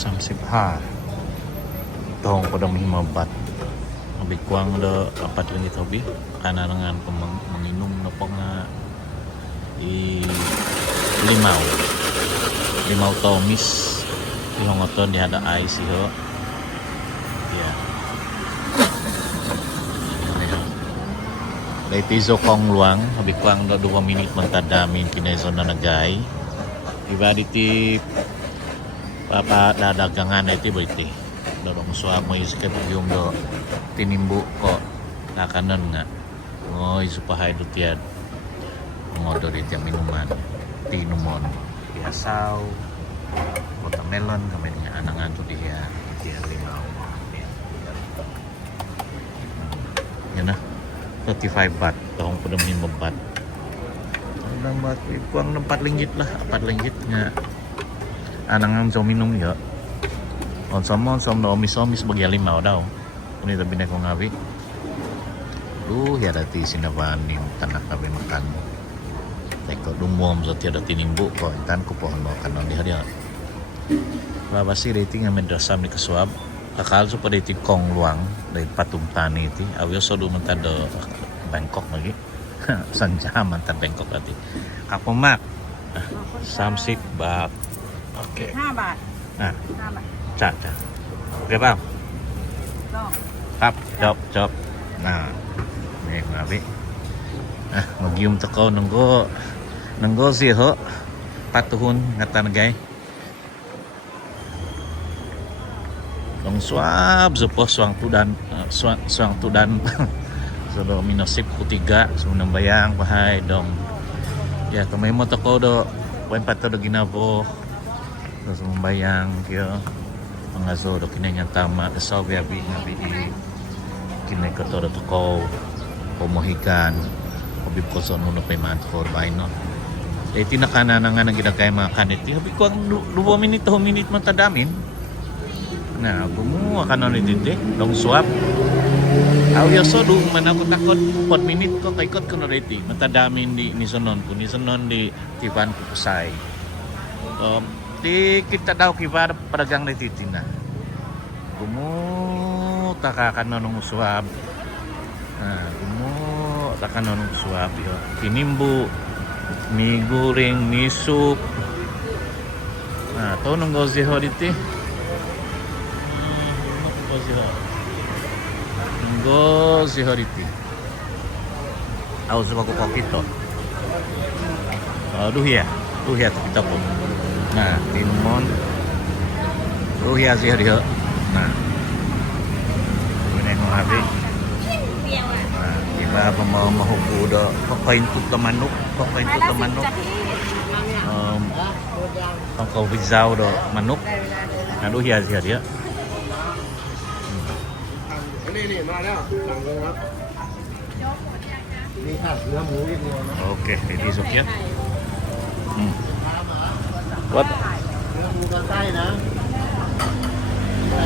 35 tahong pada mahimabat lebih kurang ada 4 ringgit lebih karena dengan menginum nopo nga limau tomis ihongoton di ada ice ho ya Leti zokong luang lebih kurang ada 2 menit mentadamin kini zona nagai ibaditi papa dagangan itu berarti dorong suap mo iskep yung do tinimbu ko nakanon nga ngoy supaya itu tiad modor itu minuman tinumon biasaw watermelon kami dengan anangan tuh dia limau ya nah 35 baht tahun pada minum baht nambah kurang 4 ringgit lah 4 ringgit nga anangan so minum ya Onsom no omis bagi limau daw. Ini tapi nak ngawi. Ya dati sinabanin tanak kami makan. Teko dumom so tiada tinimbu ko intan ko pohon mo kanon di hari. Babasi rating amen dasam ni kesuab. Kakal so pada iti kong luang dari patung tani iti. Awio so du mentado Bangkok lagi. Sanja mantan Bangkok tadi. Kapomak. 30 baht. Oke. 5 บาท Nah. 5 บาท Caca. Oke bang? ต้อง Kap, jawab. Nah, ini ngabi. Magium teko nunggu sih ho. Patuhun ngata negay. Long suap sepo suang tudan. Sudah minusip kutiga sebelum bayang bahai dong. Ya kemai mo teko do. Poin pato do ginabo. Terus membayang kyo. Pengaso do kinanya tama kesaw biabi ngabi kinay ko to ko pomohikan obi ko son muno pay man for by no tinakana na nga nang ginagay mga kaniti habi ko ang 2 minit matadamin na gumu kanon itindi long swap awya so do man ako takot 4 minit ko kay kot kuno reti matadamin ni sonon di tipan ko kusay di kita daw kibar pedagang di titina gumu takakanon ng suwab gumu takakanon ng suwab tinimbu mie goreng mie sup to nung gozi ho diti gozi ho diti aw suka ko kito duhia kita po nah tinumon ruhia sih dia nah ini mau habis nah kita apa mau mahuku do kokain tuh manuk kau vizau do manuk nah ruhia sih dia ini mana oke ini suknya What?